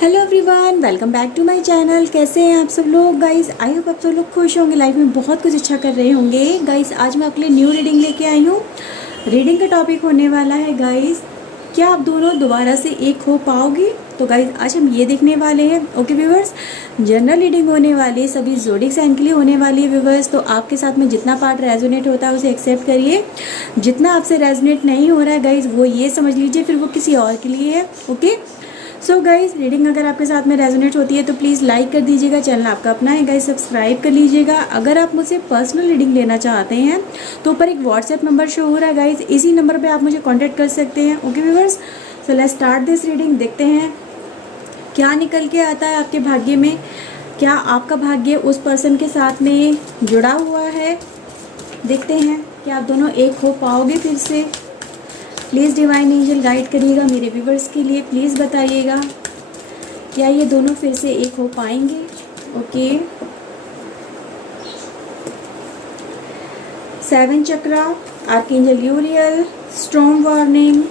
Hello everyone, welcome back to my channel. कैसे हैं आप सब लोग गाइस? आई होप आप सब लोग खुश होंगे, लाइफ में बहुत कुछ अच्छा कर रहे होंगे। गाइस आज मैं आपके लिए न्यू रीडिंग लेके आई हूँ। रीडिंग का टॉपिक होने वाला है गाइस, क्या आप दोनों दोबारा से एक हो पाओगे? तो गाइस आज हम ये देखने वाले हैं। ओके व्यूवर्स, जनरल रीडिंग होने वाली है, सभी ज़ोडिक साइन के लिए होने वाली है व्यूवर्स। तो आपके साथ में जितना पार्ट रेजोनेट होता है उसे एक्सेप्ट करिए, जितना आपसे रेजोनेट नहीं हो रहा है गाइस वो ये समझ लीजिए फिर वो किसी और के लिए है। ओके सो गाइस, रीडिंग अगर आपके साथ में रेजोनेट होती है तो प्लीज़ लाइक कर दीजिएगा। चैनल आपका अपना है गाइस, सब्सक्राइब कर लीजिएगा। अगर आप मुझसे पर्सनल रीडिंग लेना चाहते हैं तो ऊपर एक व्हाट्सएप नंबर शो हो रहा है गाइस, इसी नंबर पे आप मुझे कांटेक्ट कर सकते हैं। Okay viewers, so let's start this reading. देखते हैं क्या निकल के आता है आपके भाग्य में। क्या आपका भाग्य उस पर्सन के साथ में जुड़ा हुआ है? देखते हैं कि आप दोनों एक हो पाओगे फिर से। प्लीज़ डिवाइन एंजल गाइड करिएगा मेरे व्यूवर्स के लिए। प्लीज़ बताइएगा क्या ये दोनों फिर से एक हो पाएंगे? Okay, 7 chakra, archangel यूरियल, storm warning,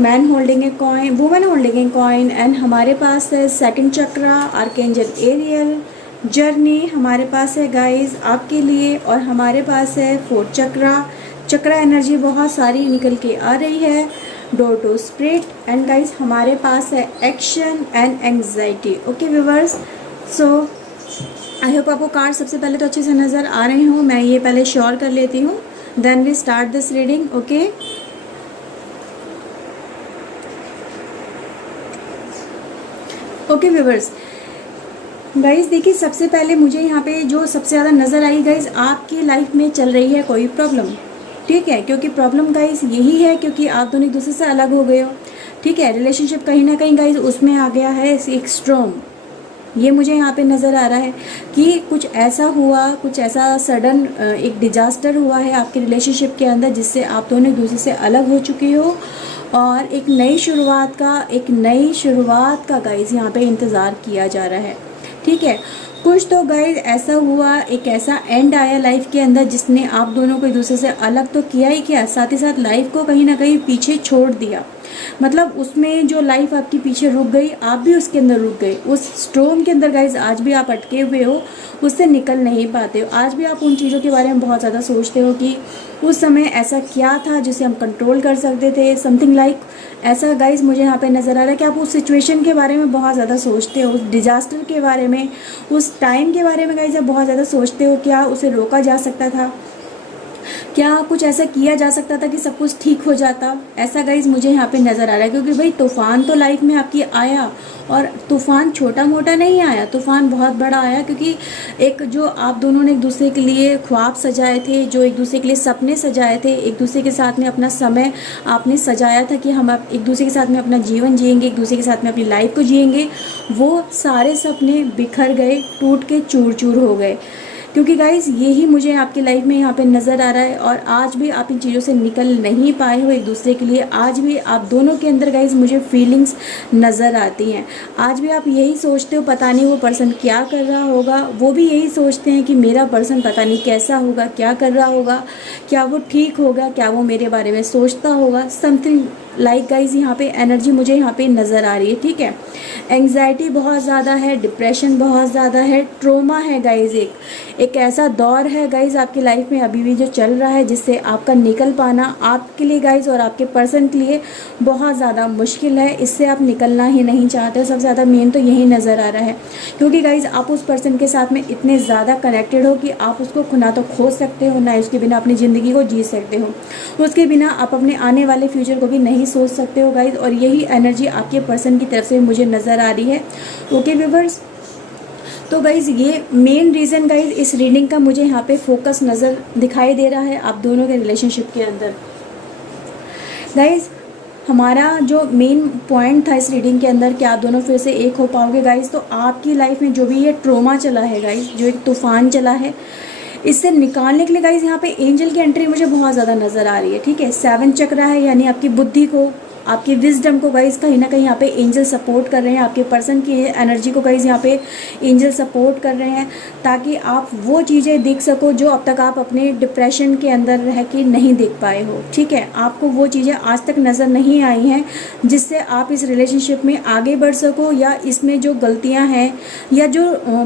man holding a coin, women holding a coin, and हमारे पास है 2nd चक्रा, आर्कएंजल एरियल, जर्नी हमारे पास है गाइस आपके लिए। और हमारे पास है 4th चक्रा। चक्रा एनर्जी बहुत सारी निकल के आ रही है। Door to spirit, and guys हमारे पास है action and anxiety. Okay viewers, so I hope आपको कार्ड सबसे पहले तो अच्छे से नज़र आ रहे हो। मैं ये पहले श्योर कर लेती हूँ, then we start this reading. Okay okay viewers, guys देखिए सबसे पहले मुझे यहाँ पे जो सबसे ज़्यादा नज़र आई गाइस, आपकी लाइफ में चल रही है कोई प्रॉब्लम। ठीक है, क्योंकि प्रॉब्लम गाइस यही है क्योंकि आप दोनों एक दूसरे से अलग हो गए हो। ठीक है, रिलेशनशिप कहीं ना कहीं गाइस उसमें आ गया है एक स्ट्रॉन्ग। ये मुझे यहाँ पे नज़र आ रहा है कि कुछ ऐसा हुआ, कुछ ऐसा सडन एक डिजास्टर हुआ है आपके रिलेशनशिप के अंदर जिससे आप दोनों एक दूसरे से अलग हो चुके हो। और एक नई शुरुआत का गाइस यहाँ पे इंतज़ार किया जा रहा है। ठीक है, कुछ तो गाइस ऐसा हुआ, एक ऐसा एंड आया लाइफ के अंदर जिसने आप दोनों को एक दूसरे से अलग तो किया ही किया, साथ ही साथ लाइफ को कहीं ना कहीं पीछे छोड़ दिया। मतलब उसमें जो लाइफ आपकी पीछे रुक गई, आप भी उसके अंदर रुक गए। उस स्टॉर्म के अंदर गाइस आज भी आप अटके हुए हो, उससे निकल नहीं पाते हो। आज भी आप उन चीज़ों के बारे में बहुत ज़्यादा सोचते हो कि उस समय ऐसा क्या था जिसे हम कंट्रोल कर सकते थे, समथिंग लाइक ऐसा गाइस मुझे यहाँ पे नज़र आ रहा है कि आप उस सिचुएशन के बारे में बहुत ज़्यादा सोचते हो, उस डिजास्टर के बारे में, उस टाइम के बारे में गाइस आप बहुत ज़्यादा सोचते हो। क्या उसे रोका जा सकता था? क्या कुछ ऐसा किया जा सकता था कि सब कुछ ठीक हो जाता? ऐसा गाइज मुझे यहाँ पे नज़र आ रहा है क्योंकि भाई तूफान तो लाइफ में आपकी आया, और तूफान छोटा मोटा नहीं आया, तूफान बहुत बड़ा आया। क्योंकि एक जो आप दोनों ने एक दूसरे के लिए ख्वाब सजाए थे, जो एक दूसरे के लिए सपने सजाए थे, एक दूसरे के साथ में अपना समय आपने सजाया था कि हम एक दूसरे के साथ में अपना जीवन जिएंगे, एक दूसरे के साथ में अपनी लाइफ को जिएंगे, वो सारे सपने बिखर गए, टूट के चूर चूर हो गए। क्योंकि गाइज़ यही मुझे आपकी लाइफ में यहाँ पे नज़र आ रहा है। और आज भी आप इन चीज़ों से निकल नहीं पाए हो एक दूसरे के लिए। आज भी आप दोनों के अंदर गाइज़ मुझे फीलिंग्स नज़र आती हैं। आज भी आप यही सोचते हो पता नहीं वो पर्सन क्या कर रहा होगा, वो भी यही सोचते हैं कि मेरा पर्सन पता नहीं कैसा होगा, क्या कर रहा होगा, क्या वो ठीक होगा, क्या वो मेरे बारे में सोचता होगा, समथिंग लाइक गाइज यहाँ पे एनर्जी मुझे यहाँ पे नज़र आ रही है। ठीक है, एंग्जाइटी बहुत ज़्यादा है, डिप्रेशन बहुत ज़्यादा है, ट्रोमा है गाइज। एक ऐसा दौर है गाइज आपकी लाइफ में अभी भी जो चल रहा है जिससे आपका निकल पाना आपके लिए गाइज और आपके पर्सन के लिए बहुत ज़्यादा मुश्किल है। इससे आप निकलना ही नहीं चाहते हो। सबसे ज़्यादा मेन तो यही नज़र आ रहा है क्योंकि गाइज आप उस पर्सन के साथ में इतने ज़्यादा कनेक्टेड हो कि आप उसको ना तो खो सकते हो, ना उसके बिना अपनी ज़िंदगी को जी सकते हो, उसके बिना आप अपने आने वाले फ्यूचर को भी नहीं सोच सकते हो गाइज। और यही एनर्जी आपके पर्सन की तरफ से मुझे नज़र आ रही है। ओके व्यूअर्स, तो गाइज़ ये मेन रीज़न गाइज़ इस रीडिंग का मुझे यहाँ पे फोकस नज़र दिखाई दे रहा है आप दोनों के रिलेशनशिप के अंदर। गाइज़ हमारा जो मेन पॉइंट था इस रीडिंग के अंदर कि आप दोनों फिर से एक हो पाओगे गाइज़। तो आपकी लाइफ में जो भी ये ट्रोमा चला है गाइज़, जो एक तूफान चला है, इससे निकालने के लिए गाइज़ यहाँ पे एंजल की एंट्री मुझे बहुत ज़्यादा नज़र आ रही है। ठीक है, 7 चक्रा है यानी आपकी बुद्धि को आपके विजडम को गाइज कहीं ना कहीं यहाँ पे एंजल सपोर्ट कर रहे हैं, आपके पर्सन की एनर्जी को गाइज यहाँ पे एंजल सपोर्ट कर रहे हैं, ताकि आप वो चीज़ें देख सको जो अब तक आप अपने डिप्रेशन के अंदर रह के नहीं देख पाए हो। ठीक है, आपको वो चीज़ें आज तक नज़र नहीं आई हैं जिससे आप इस रिलेशनशिप में आगे बढ़ सको, या इसमें जो गलतियाँ हैं या जो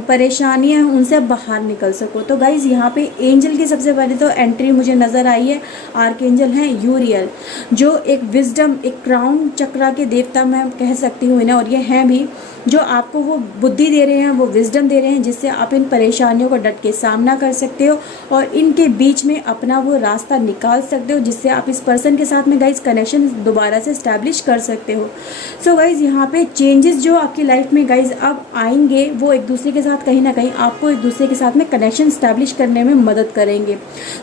परेशानियाँ हैं उनसे बाहर निकल सको। तो गाइज यहाँ पे एंजल की सबसे पहले तो एंट्री मुझे नज़र आई है, आर्कएंजल हैं यूरियल, जो एक विजडम, एक क्राउन चक्रा के देवता मैं कह सकती हूँ इन्हें, और ये हैं भी जो आपको वो बुद्धि दे रहे हैं, वो विजडम दे रहे हैं जिससे आप इन परेशानियों को डट के सामना कर सकते हो और इनके बीच में अपना वो रास्ता निकाल सकते हो, जिससे आप इस पर्सन के साथ में गाइज कनेक्शन दोबारा से इस्टेब्लिश कर सकते हो। सो गाइज यहाँ पे चेंजेस जो आपकी लाइफ में गाइज अब आएंगे वो एक दूसरे के साथ कहीं ना कहीं आपको एक दूसरे के साथ में कनेक्शन इस्टेब्लिश करने में मदद करेंगे।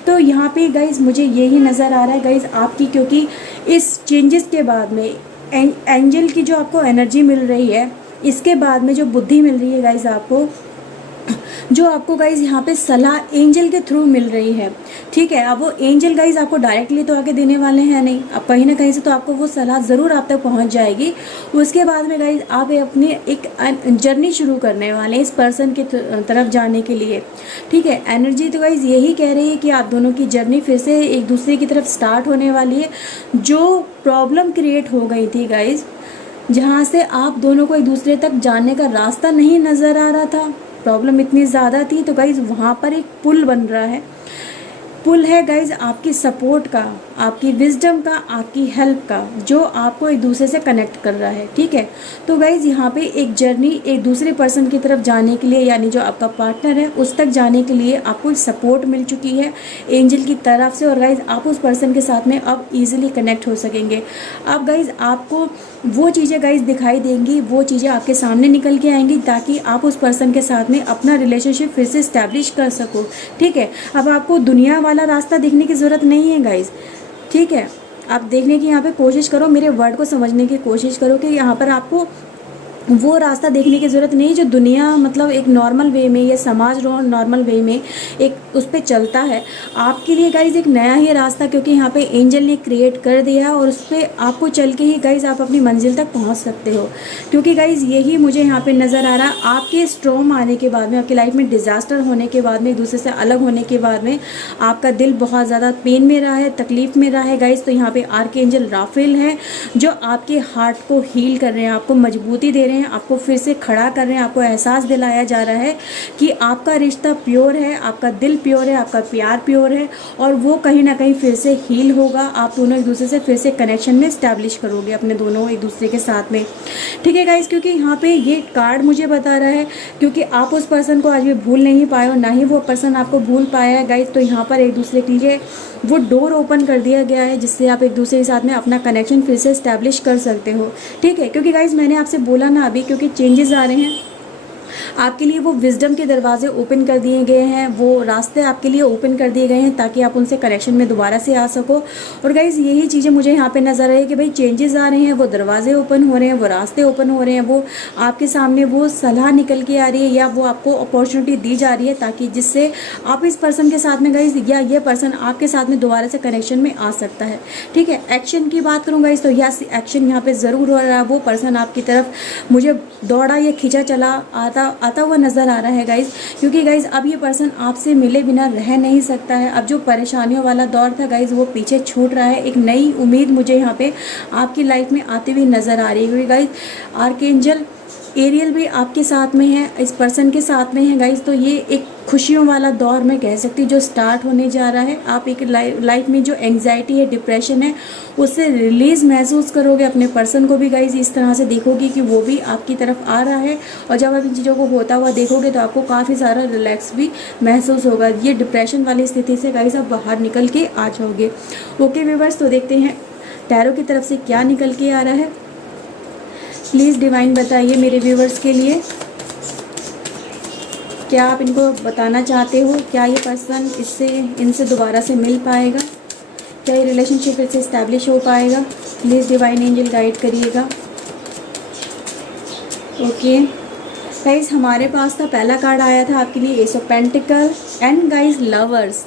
तो यहाँ पे गाइज मुझे यही नज़र आ रहा है गाइज आपकी, क्योंकि इस चेंजेस के बाद में एंजल की जो आपको एनर्जी मिल रही है, इसके बाद में जो बुद्धि मिल रही है गाइज आपको, जो आपको गाइज यहाँ पे सलाह एंजल के थ्रू मिल रही है। ठीक है, अब वो एंजल गाइज आपको डायरेक्टली तो आके देने वाले हैं नहीं, अब कहीं ना कहीं से तो आपको वो सलाह ज़रूर आप तक पहुँच जाएगी। उसके बाद में गाइज आप अपनी एक जर्नी शुरू करने वाले हैं इस पर्सन की तरफ जाने के लिए। ठीक है, एनर्जी तो गाइज यही कह रही है कि आप दोनों की जर्नी फिर से एक दूसरे की तरफ स्टार्ट होने वाली है। जो प्रॉब्लम क्रिएट हो गई थी गाइज, जहाँ से आप दोनों को एक दूसरे तक जाने का रास्ता नहीं नज़र आ रहा था, प्रॉब्लम इतनी ज़्यादा थी, तो गाइज़ वहाँ पर एक पुल बन रहा है। पुल है गाइज आपकी सपोर्ट का, आपकी विजडम का, आपकी हेल्प का, जो आपको एक दूसरे से कनेक्ट कर रहा है। ठीक है, तो गाइज यहाँ पे एक जर्नी एक दूसरे पर्सन की तरफ जाने के लिए, यानी जो आपका पार्टनर है उस तक जाने के लिए आपको सपोर्ट मिल चुकी है एंजल की तरफ से, और गाइज आप उस पर्सन के साथ में अब इजीली कनेक्ट हो सकेंगे। अब गाइज आपको वो चीज़ें गाइज दिखाई देंगी, वो चीज़ें आपके सामने निकल के आएंगी, ताकि आप उस पर्सन के साथ में अपना रिलेशनशिप फिर से इस्टेब्लिश कर सको। ठीक है, अब आपको दुनिया वाला रास्ता देखने की ज़रूरत नहीं है गाइज। ठीक है, आप देखने की यहाँ पे कोशिश करो, मेरे वर्ड को समझने की कोशिश करो कि यहाँ पर आपको वो रास्ता देखने की ज़रूरत नहीं जो दुनिया मतलब एक नॉर्मल वे में या समाज नॉर्मल वे में एक उस पर चलता है। आपके लिए गाइज एक नया ही रास्ता, क्योंकि यहाँ पे एंजल ने क्रिएट कर दिया, और उस पर आपको चल के ही गाइज आप अपनी मंजिल तक पहुँच सकते हो। क्योंकि गाइज यही मुझे यहाँ पे नज़र आ रहा है, आपके स्ट्रॉम आने के बाद में, आपकी लाइफ में डिज़ास्टर होने के बाद में, एक दूसरे से अलग होने के बाद में आपका दिल बहुत ज़्यादा पेन में रहा है, तकलीफ़ में रहा है गाइज। तो यहाँ पर आर्कएंजल राफेल है जो आपके हार्ट को हील कर रहे हैं, आपको मजबूती दे रहे हैं, आपको फिर से खड़ा कर रहे हैं। आपको एहसास दिलाया जा रहा है कि आपका रिश्ता प्योर है, आपका दिल प्योर है, आपका प्यार प्योर है, और वो कहीं ना कहीं फिर से हील होगा। आप दोनों एक दूसरे से फिर से कनेक्शन में इस्टेब्लिश करोगे अपने दोनों एक दूसरे के साथ में। ठीक है गाइज, क्योंकि यहाँ पे ये कार्ड मुझे बता रहा है, क्योंकि आप उस पर्सन को आज भी भूल नहीं पाए हो, ना ही वो पर्सन आपको भूल पाया है गाइज। तो यहाँ पर एक दूसरे के लिए वो डोर ओपन कर दिया गया है, जिससे आप एक दूसरे के साथ में अपना कनेक्शन फिर से इस्टेब्लिश कर सकते हो। ठीक है, क्योंकि गाइज मैंने आपसे बोला ना अभी, क्योंकि चेंजेस आ रहे हैं आपके लिए, वो विजडम के दरवाजे ओपन कर दिए गए हैं, वो रास्ते आपके लिए ओपन कर दिए गए हैं, ताकि आप उनसे कनेक्शन में दोबारा से आ सको। और गाइज़ यही चीज़ें मुझे यहाँ पे नज़र आई कि भाई चेंजेस आ रहे हैं, वो दरवाजे ओपन हो रहे हैं, वो रास्ते ओपन हो रहे हैं, वो आपके सामने वो सलाह निकल के आ रही है, या वो आपको अपॉर्चुनिटी दी जा रही है, ताकि जिससे आप इस पर्सन के साथ में गाइज़, या ये पर्सन आपके साथ में दोबारा से कनेक्शन में आ सकता है। ठीक है, एक्शन की बात करूँ गाइज़, तो यस एक्शन यहाँ पर ज़रूर हो रहा है। वो पर्सन आपकी तरफ मुझे दौड़ा या खींचा चला आता हुआ नज़र आ रहा है गाइज़, क्योंकि गाइज़ अब ये पर्सन आपसे मिले बिना रह नहीं सकता है। अब जो परेशानियों वाला दौर था गाइज़, वो पीछे छूट रहा है। एक नई उम्मीद मुझे यहाँ पे आपकी लाइफ में आती हुई नज़र आ रही है, क्योंकि गाइज़ आर्कएंजल एरियल भी आपके साथ में है, इस पर्सन के साथ में है गाइज़। तो ये एक खुशियों वाला दौर मैं कह सकती हूँ जो स्टार्ट होने जा रहा है। आप एक लाइफ में जो एंग्जाइटी है, डिप्रेशन है, उससे रिलीज़ महसूस करोगे। अपने पर्सन को भी गाइज इस तरह से देखोगे कि वो भी आपकी तरफ आ रहा है, और जब आप इन चीज़ों को होता हुआ देखोगे तो आपको काफ़ी सारा रिलैक्स भी महसूस होगा। ये डिप्रेशन वाली स्थिति से गाइज आप बाहर निकल के आ जाओगे। ओके व्यूअर्स, तो देखते हैं टैरो की तरफ से क्या निकल के आ रहा है। प्लीज़ डिवाइन बताइए मेरे व्यूअर्स के लिए, क्या आप इनको बताना चाहते हो? क्या ये पर्सन इनसे दोबारा से मिल पाएगा? क्या ये रिलेशनशिप फिर से इस्टेब्लिश हो पाएगा? प्लीज़ डिवाइन एंजल गाइड करिएगा। ओके गाइज, हमारे पास था पहला कार्ड आया था आपके लिए S of pentacle and guys lovers.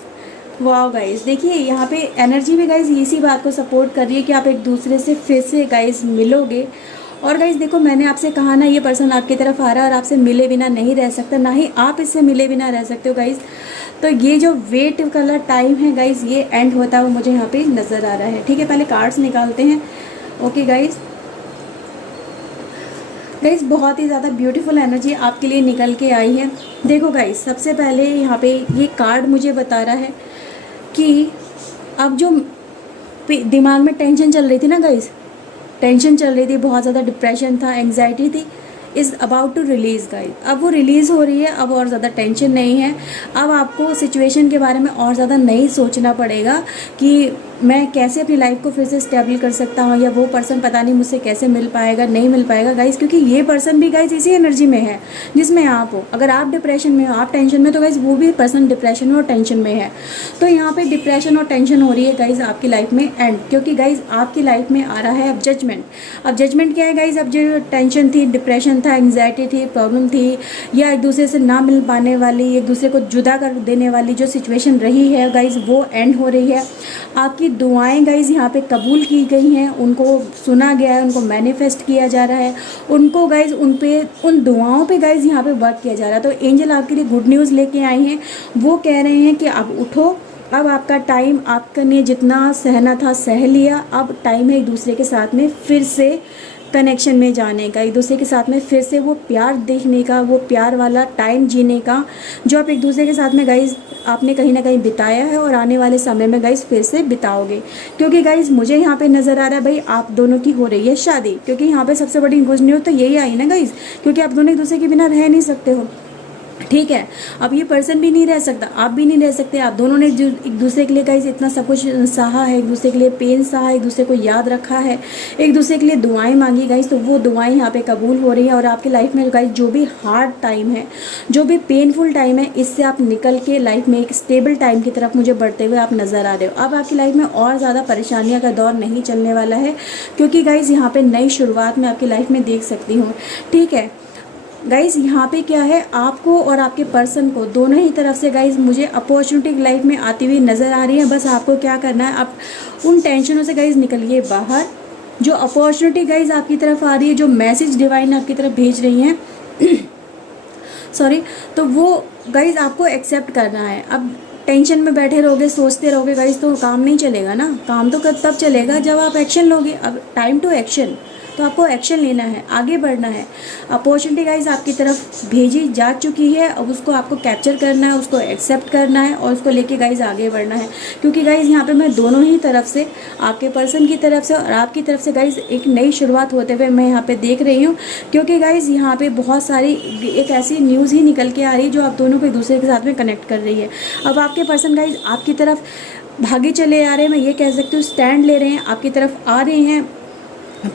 वाह गाइस, देखिए यहाँ पे एनर्जी भी गाइस इसी बात को सपोर्ट कर रही है कि आप एक दूसरे से फिर से गाइस मिलोगे। और गाइस देखो, मैंने आपसे कहा ना, ये पर्सन आपकी तरफ आ रहा है और आपसे मिले बिना नहीं रह सकता, ना ही आप इससे मिले बिना रह सकते हो गाइस। तो ये जो वेट वाला टाइम है गाइस, ये एंड होता हुआ मुझे यहाँ पे नज़र आ रहा है। ठीक है, पहले कार्ड्स निकालते हैं। ओके गाइस, गाइस बहुत ही ज़्यादा ब्यूटीफुल एनर्जी आपके लिए निकल के आई है। देखो गाइस, सबसे पहले यहाँ पे ये कार्ड मुझे बता रहा है कि अब जो दिमाग में टेंशन चल रही थी ना गाइस, टेंशन चल रही थी, बहुत ज़्यादा डिप्रेशन था, एंग्जाइटी थी, is about to release guys. अब वो रिलीज़ हो रही है, अब और ज़्यादा टेंशन नहीं है। अब आपको सिचुएशन के बारे में और ज़्यादा नहीं सोचना पड़ेगा कि मैं कैसे अपनी लाइफ को फिर से स्टेबल कर सकता हूँ, या वो पर्सन पता नहीं मुझसे कैसे मिल पाएगा, नहीं मिल पाएगा गाइस, क्योंकि ये पर्सन भी गाइस इसी एनर्जी में है जिसमें आप हो। अगर आप डिप्रेशन में हो, आप टेंशन में, तो गाइस वो भी पर्सन डिप्रेशन में और टेंशन में है। तो यहाँ पे डिप्रेशन और टेंशन हो रही है गाइस आपकी लाइफ में एंड, क्योंकि गाइस आपकी लाइफ में आ रहा है अब जजमेंट। अब जजमेंट क्या है गाइस, अब जो टेंशन थी, डिप्रेशन था, एंग्जाइटी थी, प्रॉब्लम थी, या एक दूसरे से ना मिल पाने वाली, एक दूसरे को जुदा कर देने वाली जो सिचुएशन रही है गाइस, वो एंड हो रही है। आपकी दुआएं गाइस यहाँ पे कबूल की गई हैं, उनको सुना गया है, उनको मैनिफेस्ट किया जा रहा है, उनको गाइस उन दुआओं पे गाइस यहाँ पे वर्क किया जा रहा है। तो एंजल आपके लिए गुड न्यूज़ लेके आए हैं। वो कह रहे हैं कि अब उठो, अब आपका टाइम, आपने जितना सहना था सह लिया, अब टाइम है एक दूसरे के साथ में फिर से कनेक्शन में जाने का, एक दूसरे के साथ में फिर से वो प्यार देखने का, वो प्यार वाला टाइम जीने का, जो आप एक दूसरे के साथ में गाइस आपने कहीं ना कहीं बिताया है और आने वाले समय में गाइस फिर से बिताओगे। क्योंकि गाइस मुझे यहाँ पे नज़र आ रहा है भाई, आप दोनों की हो रही है शादी। क्योंकि यहाँ पे सबसे बड़ी गुड न्यूज़ तो यही आई ना गाइस, क्योंकि आप दोनों एक दूसरे के बिना रह नहीं सकते हो। ठीक है, अब ये पर्सन भी नहीं रह सकता, आप भी नहीं रह सकते। आप दोनों ने जो एक दूसरे के लिए गाइस इतना सब कुछ सहा है, एक दूसरे के लिए पेन सहा, एक दूसरे को याद रखा है, एक दूसरे के लिए दुआएं मांगी गाइस, तो वो दुआएं यहाँ पे कबूल हो रही हैं। और आपकी लाइफ में गाइस जो भी हार्ड टाइम है, जो भी पेनफुल टाइम है, इससे आप निकल के लाइफ में एक स्टेबल टाइम की तरफ मुझे बढ़ते हुए आप नज़र आ रहे हो। अब आपकी लाइफ में और ज़्यादा परेशानियाँ का दौर नहीं चलने वाला है, क्योंकि गाइस यहाँ पे नई शुरुआत में आपकी लाइफ में देख सकती हूँ। ठीक है गाइज़, यहाँ पे क्या है, आपको और आपके पर्सन को दोनों ही तरफ से गाइज़ मुझे अपॉर्चुनिटी लाइफ में आती हुई नज़र आ रही है। बस आपको क्या करना है, आप उन टेंशनों से गाइज़ निकलिए बाहर। जो अपॉर्चुनिटी गाइज़ आपकी तरफ आ रही है, जो मैसेज डिवाइन आपकी तरफ भेज रही हैं सॉरी, तो वो गाइज़ आपको एक्सेप्ट करना है। अब टेंशन में बैठे रहोगे, सोचते रहोगे गाइज़, तो काम नहीं चलेगा ना। काम तो तब चलेगा जब आप एक्शन लोगे। अब टाइम टू एक्शन, तो आपको एक्शन लेना है, आगे बढ़ना है। अपॉर्चुनिटी गाइज आपकी तरफ भेजी जा चुकी है, अब उसको आपको कैप्चर करना है, उसको एक्सेप्ट करना है और उसको लेके गाइज आगे बढ़ना है। क्योंकि गाइज यहाँ पे मैं दोनों ही तरफ से, आपके पर्सन की तरफ से और आपकी तरफ से गाइज एक नई शुरुआत होते हुए मैं यहाँ पे देख रही हूँ। क्योंकि गाइज यहाँ पे बहुत सारी एक ऐसी न्यूज़ ही निकल के आ रही है जो आप दोनों को एक दूसरे के साथ में कनेक्ट कर रही है। अब आपके पर्सन गाइज आपकी तरफ भागे चले आ रहे हैं, मैं ये कह सकती हूँ, स्टैंड ले रहे हैं, आपकी तरफ आ रहे हैं,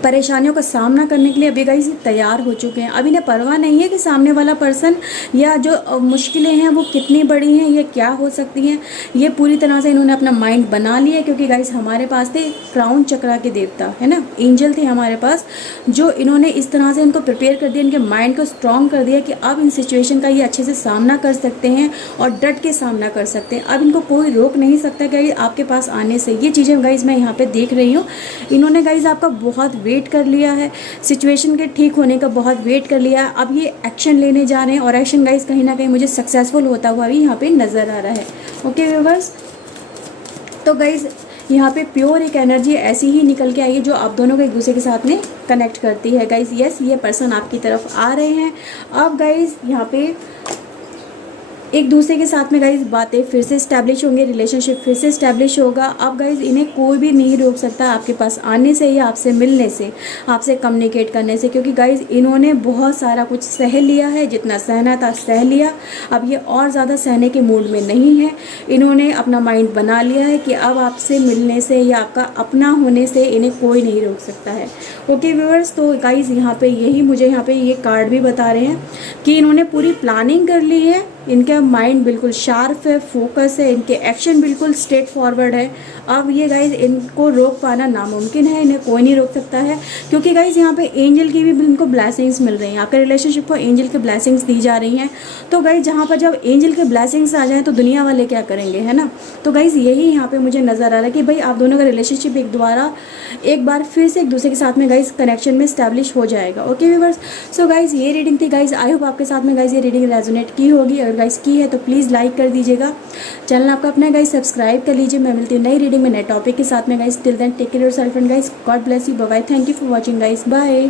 परेशानियों का सामना करने के लिए अभी गाइस तैयार हो चुके हैं। अभी इन्हें परवाह नहीं है कि सामने वाला पर्सन या जो मुश्किलें हैं वो कितनी बड़ी हैं, ये क्या हो सकती हैं। ये पूरी तरह से इन्होंने अपना माइंड बना लिया। क्योंकि गाइस हमारे पास थे क्राउन चक्रा के देवता, है ना, एंजल थे हमारे पास, जो इन्होंने इस तरह से इनको प्रिपेयर कर दिया, इनके माइंड को स्ट्रॉन्ग कर दिया कि अब इन सिचुएशन का ये अच्छे से सामना कर सकते हैं और डट के सामना कर सकते हैं। अब इनको कोई रोक नहीं सकता गाइस आपके पास आने से। ये चीज़ें गाइस मैं यहाँ पे देख रही हूँ। इन्होंने गाइस आपका बहुत वेट कर लिया है, सिचुएशन के ठीक होने का बहुत वेट कर लिया है। अब ये एक्शन लेने जा रहे हैं और एक्शन गाइस कहीं ना कहीं मुझे सक्सेसफुल होता हुआ भी यहाँ पे नज़र आ रहा है। ओके व्यूअर्स, तो गाइस यहाँ पे प्योर एक एनर्जी ऐसी ही निकल के आई है जो आप दोनों को एक दूसरे के साथ में कनेक्ट करती है। गाइस यस, ये पर्सन आपकी तरफ आ रहे हैं। अब गाइस यहाँ पे एक दूसरे के साथ में गाइज बातें फिर से इस्टेब्लिश होंगे, रिलेशनशिप फिर से इस्टेब्लिश होगा। अब गाइज इन्हें कोई भी नहीं रोक सकता आपके पास आने से या आपसे मिलने से, आपसे कम्युनिकेट करने से। क्योंकि गाइज इन्होंने बहुत सारा कुछ सह लिया है, जितना सहना था सह लिया। अब ये और ज़्यादा सहने के मूड में नहीं है। इन्होंने अपना माइंड बना लिया है कि अब आपसे मिलने से या आपका अपना होने से इन्हें कोई नहीं रोक सकता है। ओके व्यूअर्स, तो गाइज यहाँ पे यही मुझे यहाँ पे ये कार्ड भी बता रहे हैं कि इन्होंने पूरी प्लानिंग कर ली है इनका माइंड बिल्कुल शार्प है, फोकस है, इनके एक्शन बिल्कुल स्ट्रेट फॉरवर्ड है। अब ये गाइज इनको रोक पाना नामुमकिन है, इन्हें कोई नहीं रोक सकता है, क्योंकि गाइज यहाँ पे एंजल की भी इनको ब्लेसिंग्स मिल रही हैं। आपके रिलेशनशिप को एंजल के ब्लेसिंग्स दी जा रही हैं। तो गाइज जहाँ पर जब एंजल के ब्लेसिंग्स आ जाएँ तो दुनिया वाले क्या करेंगे, है ना। तो गाइज यही यहाँ पे मुझे नज़र आ रहा है कि भाई आप दोनों का रिलेशनशिप एक बार फिर से एक दूसरे के साथ में गाइज कनेक्शन में स्टैब्लिश हो जाएगा। ओके व्यूअर्स, सो गाइज ये रीडिंग थी गाइज। आई होप आपके साथ में गाइज ये रीडिंग रेजोनेट की होगी। अगर गाइज की है तो प्लीज़ लाइक कर दीजिएगा, चैनल आपका अपना गाइज सब्सक्राइब कर लीजिए। मैं मिलती हूँ नई रीडिंग में नए टॉपिक के साथ में guys. Till then take care yourself and guys God bless you, bye bye, thank you for watching guys, bye.